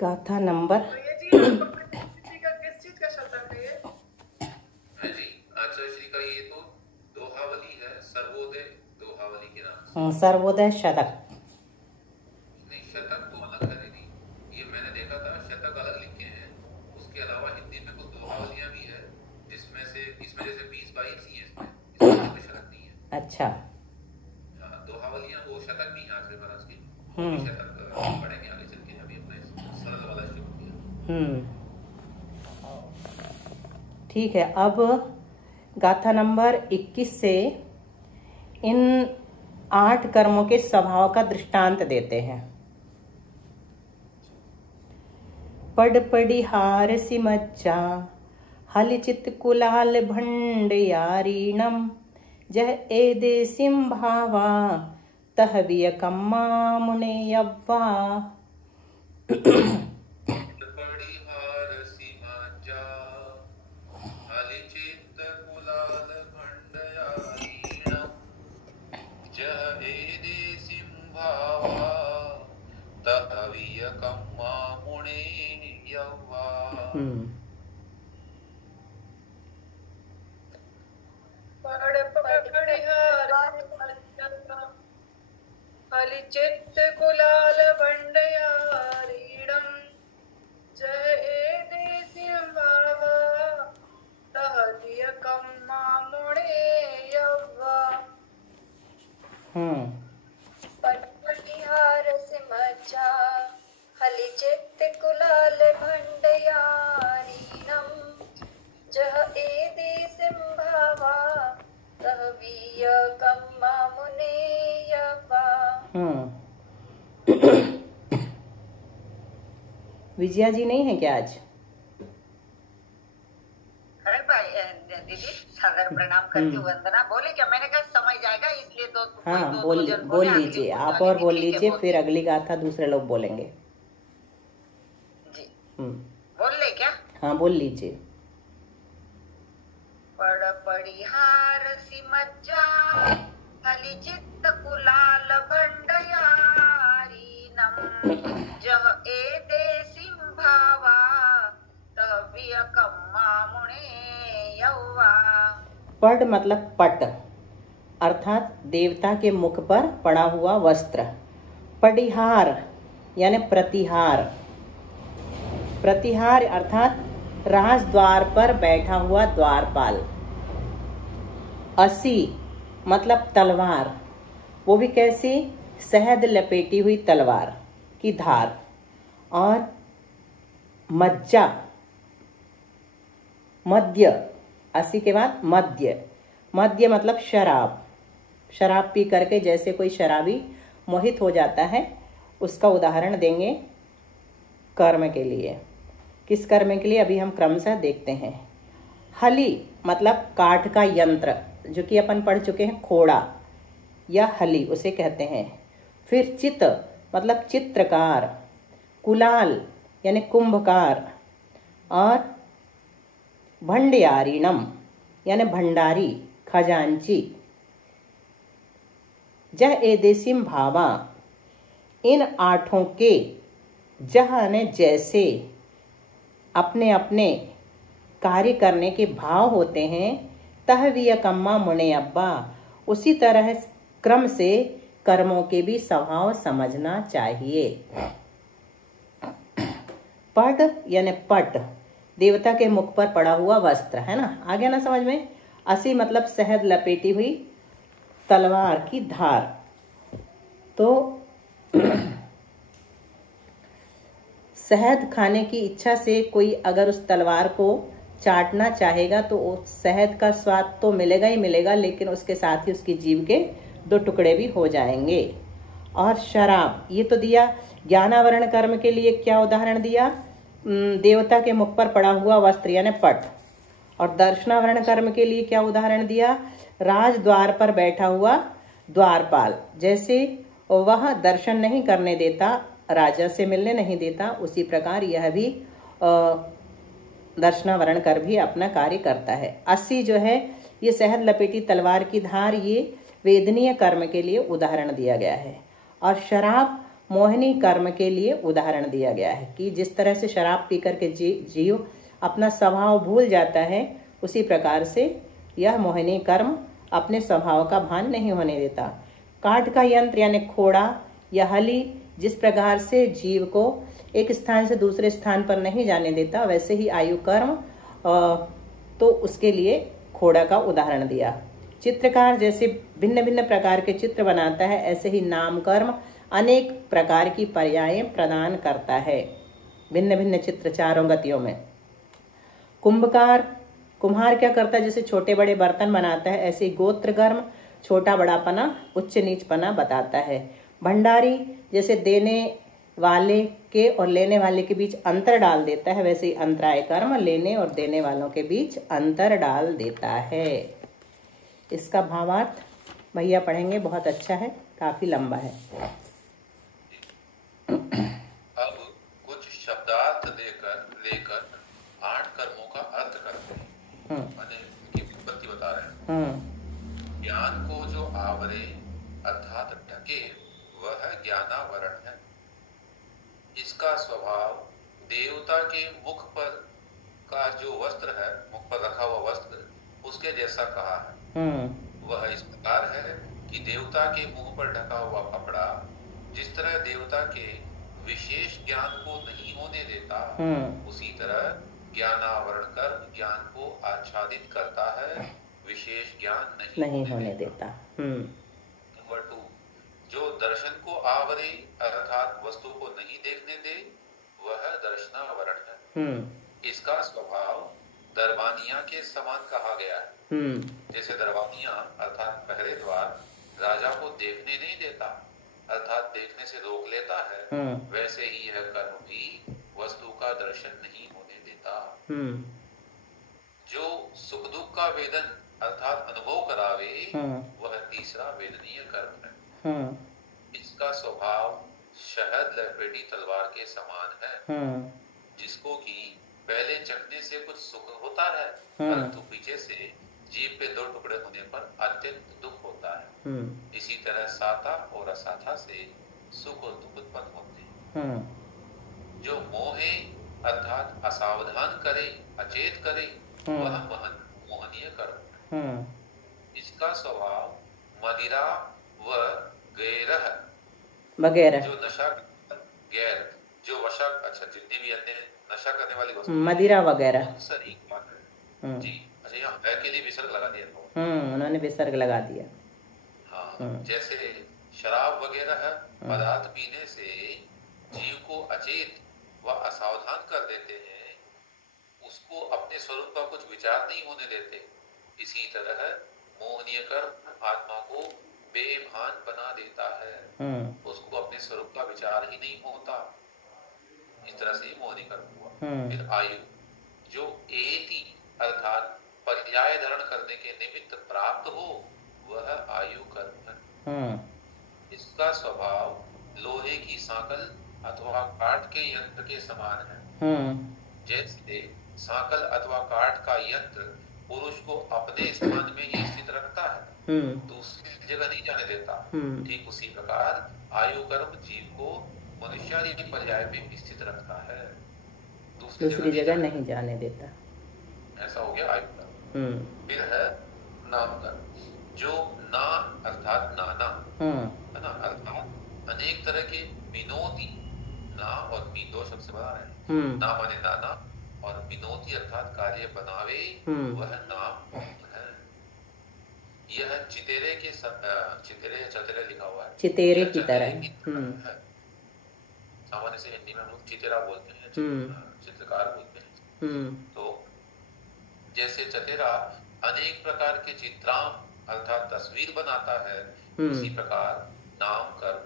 गाथा नंबर किस चीज का शतक है ये? हाँ जी, आचार्य का ये तो दोहावली है, सर्वोदय दोहावली के नाम से। सर्वोदय शतक नहीं, शतक तो अलग है दीदी। ये मैंने देखा था, शतक अलग लिखे हैं। उसके अलावा हिंदी में कुछ दोहावलियां भी है, जिसमें से इसमें जैसे 20-22 ही है, इसमें कोई शतक नहीं है। अच्छा। हाँ, दोहावलियां वो शतक नहीं है आचार्य महाराज की। वो भी शतक पढ़ेंगे आगे चल के, अभी अपने सरल वाला शुरू किया। ठीक है। अब गाथा नंबर 21 से इन 8 कर्मों के स्वभाव का दृष्टांत देते हैं। पड़ पड़िहार सिमच्चा हलिचित कुलाल भंड यारीणम जह एदे सिंभावा तहविय कम्मा मुने यव्वा। हलिचित कुलाल भंडयारीणम जय एदे सिंभावा तहविय कम्मा मुने यव्वा। पट्टिहार सिमच्चा हलिचित कुलाल भंडयारीणम जह एदे सिंभावा तहविय कम्मा मुने यव्वा। विजया जी नहीं है क्या आज? अरे भाई दीदी सादर प्रणाम करती हूँ, वंदना। बोले क्या? मैंने कहा समय जाएगा इसलिए तो हाँ, बोल लीजिए आप, और बोल लीजिए, फिर अगली गाथा दूसरे लोग बोलेंगे जी। बोल ले क्या? हाँ बोल लीजिए। पड़ पड़िहार सिमज्जा हलिचित कुलाल भंडयारीणम जह एदे सिंभावा तहविय कम्मा मुने यव्वा। पड मतलब पट, अर्थात देवता के मुख पर पड़ा हुआ वस्त्र। पडिहार यानी प्रतिहार। प्रतिहार अर्थात राजद्वार पर बैठा हुआ द्वारपाल। असी मतलब तलवार, वो भी कैसी? शहद लपेटी हुई तलवार की धार। और मज्जा मध्य, असी के बाद मध्य। मध्य मतलब शराब। शराब पी करके जैसे कोई शराबी मोहित हो जाता है, उसका उदाहरण देंगे कर्म के लिए। किस कर्म के लिए अभी हम क्रमशः देखते हैं। हली मतलब काठ का यंत्र, जो कि अपन पढ़ चुके हैं, खोड़ा या हली उसे कहते हैं। फिर चित मतलब चित्रकार। कुलाल यानी कुंभकार। और भंडारीणम यानी भंडारी, खजांची। जह एदेसिम भावा, इन 8 के जह ने जैसे अपने अपने कार्य करने के भाव होते हैं, तहविय कम्मा मुने अब्बा, उसी तरह क्रम से कर्मों के भी स्वभाव समझना चाहिए। पट यानी पट, देवता के मुख पर पड़ा हुआ वस्त्र है ना, आ गया ना समझ में। असी मतलब शहद लपेटी हुई तलवार की धार। तो शहद खाने की इच्छा से कोई अगर उस तलवार को चाटना चाहेगा तो शहद का स्वाद तो मिलेगा ही मिलेगा, लेकिन उसके साथ ही उसकी जीभ के 2 टुकड़े भी हो जाएंगे। और शराब, ये तो दिया ज्ञानावरण कर्म के लिए। क्या उदाहरण दिया? देवता के मुख पर पड़ा हुआ वस्त्र यानी पट। और दर्शनावरण कर्म के लिए क्या उदाहरण दिया? राजद्वार पर बैठा हुआ द्वारपाल। जैसे वह दर्शन नहीं करने देता, राजा से मिलने नहीं देता, उसी प्रकार यह भी दर्शनावरण कर भी अपना कार्य करता है। असी जो है ये शहद लपेटी तलवार की धार, ये वेदनीय कर्म के लिए उदाहरण दिया गया है। और शराब मोहिनी कर्म के लिए उदाहरण दिया गया है कि जिस तरह से शराब पी करके जीव अपना स्वभाव भूल जाता है, उसी प्रकार से यह मोहिनी कर्म अपने स्वभाव का भान नहीं होने देता। काठ का यंत्र यानी खोड़ा या हली जिस प्रकार से जीव को एक स्थान से दूसरे स्थान पर नहीं जाने देता, वैसे ही आयु कर्म तो उसके लिए खोड़ा का उदाहरण दिया। चित्रकार जैसे भिन्न भिन्न प्रकार के चित्र बनाता है, ऐसे ही नाम कर्म अनेक प्रकार की पर्यायें प्रदान करता है भिन्न भिन्न चित्र चारों गतियों में। कुम्हार क्या करता है, जैसे छोटे बड़े बर्तन बनाता है, ऐसे ही गोत्र कर्म छोटा बड़ापना उच्च नीचपना बताता है। भंडारी जैसे देने वाले के और लेने वाले के बीच अंतर डाल देता है, वैसे ही अंतराय कर्म लेने और देने वालों के बीच अंतर डाल देता है। इसका भावार्थ भैया पढ़ेंगे, बहुत अच्छा है, काफी लंबा है। अब कुछ शब्दार्थ लेकर 8 कर्मों का अर्थ करते हैं, माने की उत्पत्ति बता रहे हैं। ज्ञान को जो आवरे अर्थात ढके वह ज्ञानावरण है। इसका स्वभाव देवता के मुख पर का जो वस्त्र है, मुख पर रखा हुआ वस्त्र, उसके जैसा कहा है। वह इस प्रकार है कि देवता के मुंह पर ढका हुआ कपड़ा जिस तरह देवता के विशेष ज्ञान को नहीं होने देता, उसी तरह ज्ञानावरण कर्म ज्ञान को आच्छादित करता है, विशेष ज्ञान नहीं होने देता। नंबर 2, जो दर्शन को आवरे अर्थात वस्तु को नहीं देखने दे, वह दर्शनावरण है। इसका स्वभाव दरबानिया के समान कहा गया है। जैसे दरबानिया अर्थात पहरे द्वार राजा को देखने नहीं देता, अर्थात देखने से रोक लेता है, वैसे ही यह कर्म भी वस्तु का दर्शन नहीं होने देता। जो सुख दुख का वेदन अर्थात अनुभव करावे, वह तीसरा वेदनीय कर्म है। इसका स्वभाव शहद लपेटी तलवार के समान है, जिसको कि पहले चखने से कुछ सुख होता है, परंतु पीछे से जीभ पे 2 टुकड़े होने पर अत्यंत दुख होता है। इसी तरह साता और असाथा से सुख और दुख उत्पन्न होते हैं। जो मोहे अर्थात असावधान करे, अचेत करे, वह मोहनीय कर्म। इसका स्वभाव मदिरा व गैरह वगैरह, जो नशा गैर जो वशा अच्छा जितने भी अन्य नशा करने वाली वस्तु मदिरा वगैरह जी। अच्छा, यहाँ के लिए विसर्ग लगा दिया। उन्होंने विसर्ग लगा दिया। हाँ, जैसे शराब वगैरह पदार्थ पीने से जीव को अचेत व असावधान कर देते हैं, उसको अपने स्वरूप का कुछ विचार नहीं होने देते। इसी तरह मोहनीय कर्म आत्मा को बेभान बना देता है, उसको अपने स्वरूप का विचार ही नहीं होता। इस तरह से मोहनीय कर्म हुआ। फिर आयु, जो एति अर्थात पर्याय धारण करने के निमित्त प्राप्त हो, वह आयु कर्म है। इसका स्वभाव लोहे की सांकल अथवा काठ के यंत्र के समान है। जैसे सांकल अथवा काठ का यंत्र पुरुष को अपने स्थान में ही स्थित रखता है, दूसरी जगह नहीं जाने देता, ठीक उसी प्रकार आयु कर्म जीव को मनुष्यादि के पर्याय में स्थित रखता है, दूसरी जगह नहीं जाने देता। ऐसा हो गया आयु कर्म। फिर है नाम कर्म, जो ना अर्थात नाना है ना, अर्थात अनेक तरह के विनोदी, ना और मी 2 शब्द से बना रहे हैं। ना माने नाना और विनोदी अर्थात कार्य बनावे, वह नाम है। यह चितेरे के चतेरे लिखा हुआ है, चितेरे की तरह। सामान्य से हिंदी में हम लोग चितेरा बोलते हैं, चित्रकार बोलते हैं। तो जैसे चतेरा अनेक प्रकार के चित्राम अर्थात तस्वीर बनाता है, उसी प्रकार नाम कर्म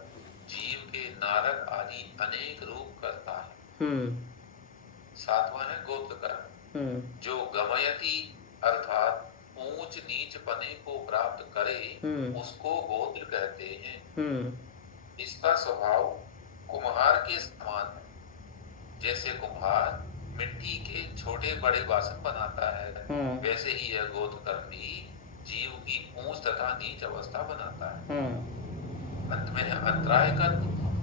जीव के नारक आदि अनेक रूप करता है। 7वां है गोत्र कर्म, जो गमयति अर्थात ऊंच नीच पने को प्राप्त करे, उसको गोत्र कहते हैं। इसका स्वभाव कुम्हार के समान है। जैसे कुम्हार मिट्टी के छोटे बड़े बासन बनाता है, वैसे ही यह गोत्र कर्म भी जीव की ऊंच तथा नीच अवस्था बनाता है। अंत में है अंतराय कर्म,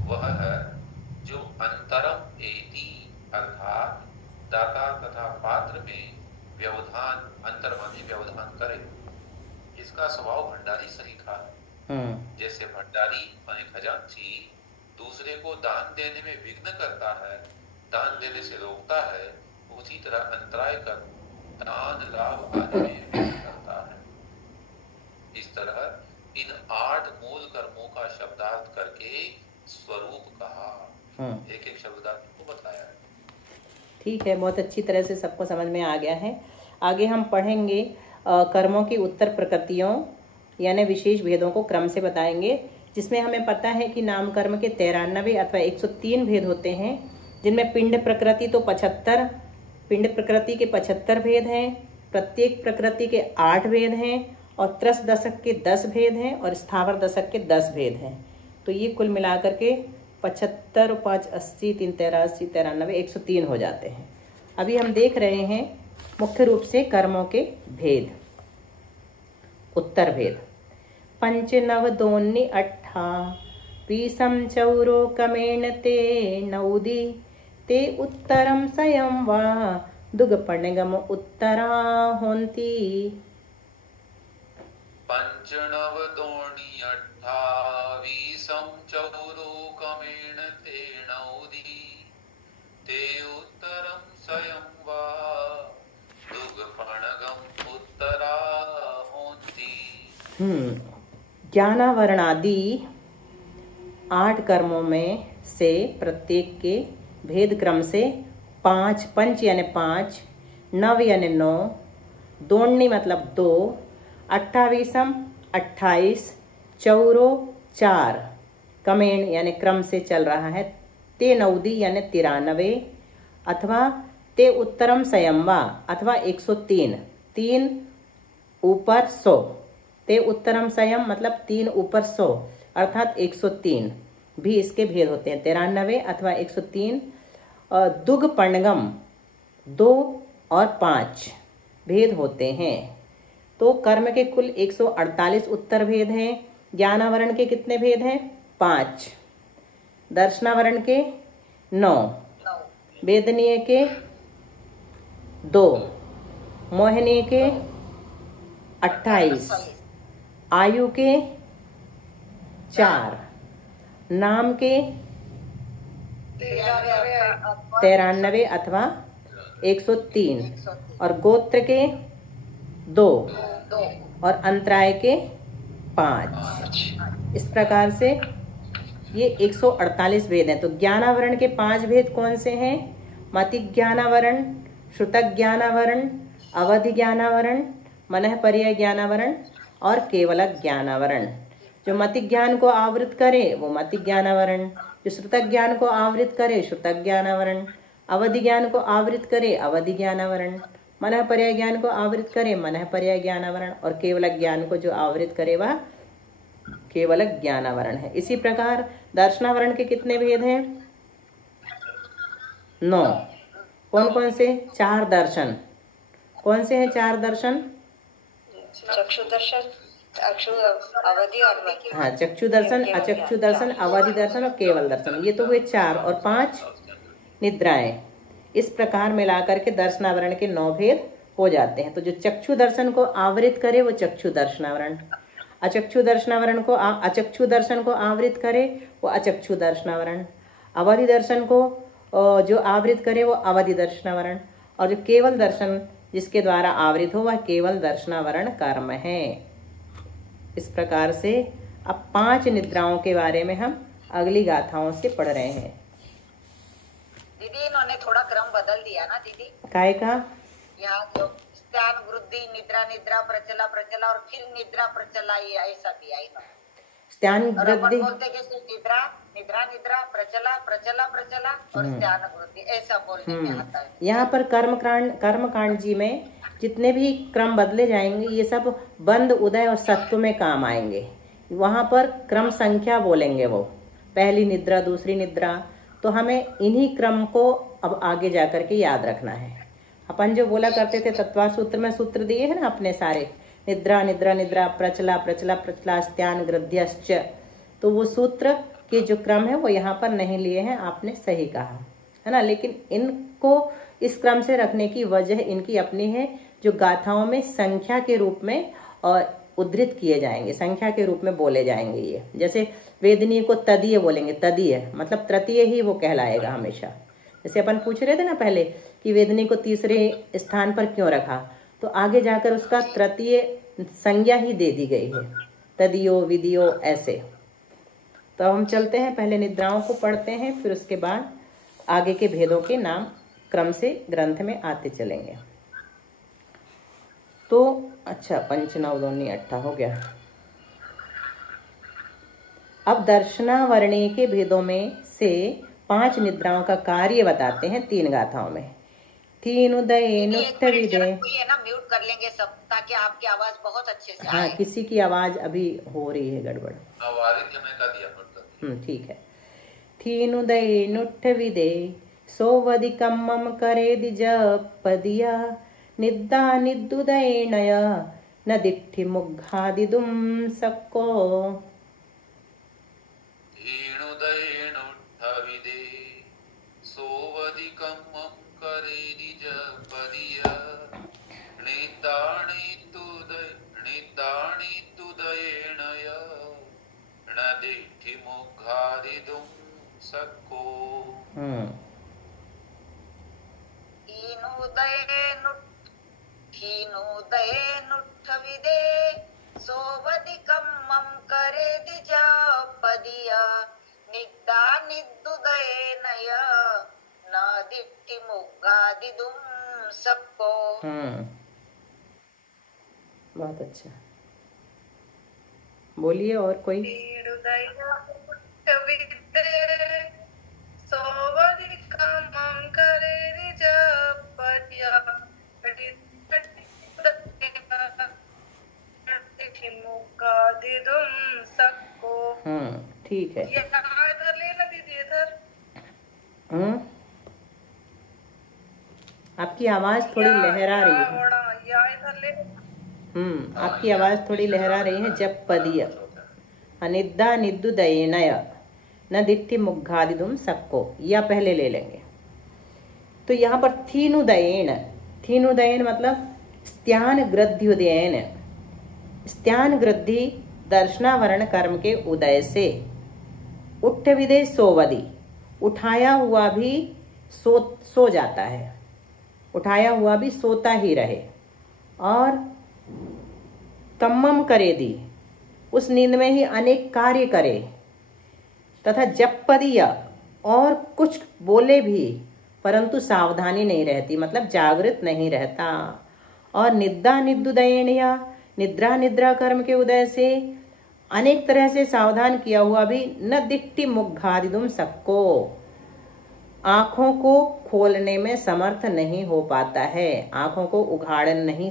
वह है इसका स्वभाव भंडारी सरीखा है। जैसे भंडारी माने खजांची दूसरे को दान देने में विघ्न करता है, दान देने से रोकता है, उसी तरह अंतराय कर दान लाभ आदि में विघ्न करता है। इस तरह इन 8 मूल कर्मों का शब्दार्थ करके स्वरूप कहा, एक एक शब्दार्थ को बताया है। ठीक है, बहुत अच्छी तरह से सबको समझ में आ गया है। आगे हम पढ़ेंगे कर्मों की उत्तर प्रकृतियों यानी विशेष भेदों को क्रम से बताएंगे, जिसमें हमें पता है कि नाम कर्म के 93 अथवा 103 भेद होते हैं, जिनमें पिंड प्रकृति तो 75, पिंड प्रकृति के 75 भेद हैं, प्रत्येक प्रकृति के 8 भेद हैं और त्रस दशक के 10 भेद हैं और स्थावर दशक के 10 भेद हैं। तो ये कुल मिलाकर के 75, 5, 80, 3, 83, 93, 103 हो जाते हैं। अभी हम देख रहे हैं मुख्य रूप से कर्मों के भेद। उत्तर भेद 5, 9, 2, 8 पीसम चौरोकमेण ते नौदि ते उत्तरम स्वयं वा दुगपणगम उत्तरा होन्ति। 5, 9, 2, 8 पीसम चौरोकमेण ते नौदि ते उत्तरम स्वयं वा दुगपणगम उत्तरा होन्ति। ज्ञानावरणादि 8 कर्मों में से प्रत्येक के भेद क्रम से 5, पंच यानी 5, 9 यानी 9, दोणी मतलब 2, 28 28, चौरो 4, कमेण यानी क्रम से चल रहा है, ते नौदी यानी 93 अथवा ते उत्तरम संयमवा अथवा 103, 3 ऊपर 100, ते उत्तरम संयम मतलब 3 ऊपर 100 अर्थात 103 भी इसके भेद होते हैं। 93 अथवा 103 दुग पंडगम 2 और 5 भेद होते हैं। तो कर्म के कुल 148 उत्तर भेद हैं। ज्ञानावरण के कितने भेद हैं? 5, दर्शनावरण के 9, वेदनीय के 2, मोहनीय के 28, आयु के 4, नाम के 93 अथवा 103 और गोत्र के 2 और अंतराय के 5। इस प्रकार से ये 148 भेद हैं। तो ज्ञानावरण के 5 भेद कौन से हैं? मति ज्ञानावरण, श्रुतक ज्ञानावरण, अवधि ज्ञानावरण, मनः पर्याय ज्ञानावरण और केवलक ज्ञानावरण। जो मति ज्ञान को आवृत करे वो मति ज्ञानावरण, जो श्रुतक ज्ञान को आवृत करे श्रुतक ज्ञानावरण, अवधि ज्ञान को आवृत करे अवधि ज्ञानावरण, मनः पर्याय ज्ञान को आवृत करे मनः पर्याय ज्ञानावरण और केवलक ज्ञान को जो आवृत करे वह केवलक ज्ञानावरण है। इसी प्रकार दर्शनावरण के कितने भेद हैं? 9। कौन कौन से? 4 दर्शन। कौन से हैं 4 दर्शन? चक्षु दर्शन, अवधि और हाँ, चक्षु दर्शन, अचक्षु दर्शन, अवधि दर्शन और केवल दर्शन। ये तो हुए 4 और 5 निद्राएं। इस प्रकार मिलाकर के दर्शनावरण के 9 भेद हो जाते हैं। तो जो चक्षु दर्शन को आवृत करे वो चक्षु दर्शनावरण, अचक्षु दर्शनावरण को अचक्षु दर्शन को आवृत करे वो अचक्षु दर्शनावरण, अवधि दर्शन को जो आवृत करे वो अवधि दर्शनावरण और जो केवल दर्शन जिसके द्वारा आवृत हो वह केवल दर्शनावरण कर्म है। इस प्रकार से अब 5 निद्राओं के बारे में हम अगली गाथाओं से पढ़ रहे हैं। दीदी इन्होंने थोड़ा क्रम बदल दिया ना दीदी? काय का? यहाँ जो स्त्यान वृद्धि, निद्रा निद्रा, प्रचला प्रचला और फिर निद्रा प्रचला, ये ऐसा दिया इन्होंने। स्त्यान और अपन वृद्धि बोलते कि निद्रा निद्रा निद्रा, प्रचला प्रचला प्रचला और स्त्यान वृद्धि, ऐसा बोलने में आता है। यहाँ पर कर्मकांड जी में जितने भी क्रम बदले जाएंगे ये सब बंद, उदय और सत्व में काम आएंगे। वहाँ पर क्रम संख्या बोलेंगे वो, पहली निद्रा, दूसरी निद्रा। तो हमें इन्हीं क्रम को अब आगे जाकर के याद रखना है। अपन जो बोला करते थे तत्वा सूत्र में सूत्र दिए हैं ना अपने सारे, निद्रा निद्रा निद्रा, प्रचला प्रचला प्रचला, स्त्यान गृध्यश्च, तो वो सूत्र के जो क्रम है वो यहाँ पर नहीं लिए हैं। आपने सही कहा है ना। लेकिन इनको इस क्रम से रखने की वजह इनकी अपनी है, जो गाथाओं में संख्या के रूप में और उद्धृत किए जाएंगे, संख्या के रूप में बोले जाएंगे। ये जैसे वेदनीय को तदीय बोलेंगे, तदीय मतलब तृतीय ही वो कहलाएगा हमेशा। जैसे अपन पूछ रहे थे ना पहले कि वेदनीय को तीसरे स्थान पर क्यों रखा, तो आगे जाकर उसका तृतीय संज्ञा ही दे दी गई है, तदीयो विदियो ऐसे। तो हम चलते हैं, पहले निद्राओं को पढ़ते हैं, फिर उसके बाद आगे के भेदों के नाम क्रम से ग्रंथ में आते चलेंगे। तो अच्छा, पंच नौ दोनी 8 हो गया। अब दर्शनावर्णी के भेदों में से 5 निद्राओं का कार्य बताते हैं 3 गाथाओं में। तीन उदय नुक्त विदे, ये ना म्यूट कर लेंगे सब, ताकि आपकी आवाज बहुत अच्छे से हाँ आए। किसी की आवाज अभी हो रही है गड़बड़। ठीक है। तीन उदय नुट्ठ विदे सोवदि कम्मम करे दिज पदिया निद्दा निद्दुदय नय न दिट्ठि मुग्घादिदुम सक्को। हीनोदये नुट्ठ विदे सोवदिकं मम करे दिजा पदिया निद्दा निद्दुदये नय न दिट्ठि मुग्गादिदुम सक्को। बहुत अच्छा, बोलिए और कोई। ठीक है। इधर लेना दीदी, इधर। आपकी आवाज थोड़ी लहरा रही है। आपकी आवाज थोड़ी लहरा रही है। जब पदिय अनिद्दा निद्दुदयेनय न दिट्ठि मुग्घादिदुम सक्को, या पहले ले लेंगे। तो यहाँ पर थीनुदयेन, थीनुदयेन मतलब स्त्यान गृध्युदयेन, स्त्यान गृद्धि दर्शनावरण कर्म के उदय से। उट्ठ विदे सोवदि, उठाया हुआ भी सो जाता है, उठाया हुआ भी सोता ही रहे। और कम्मम करे दी, उस नींद में ही अनेक कार्य करे। तथा जपपदिया, और कुछ बोले भी परंतु सावधानी नहीं रहती, मतलब जागृत नहीं रहता। और निद्दा निद्दुदयेनया, निद्रा निद्रा कर्म के उदय से अनेक तरह से सावधान किया हुआ भी न दिट्टि मुग्घादिदुम सक्को, आंखों को खोलने में समर्थ नहीं हो पाता है, आंखों को उघाड़न नहीं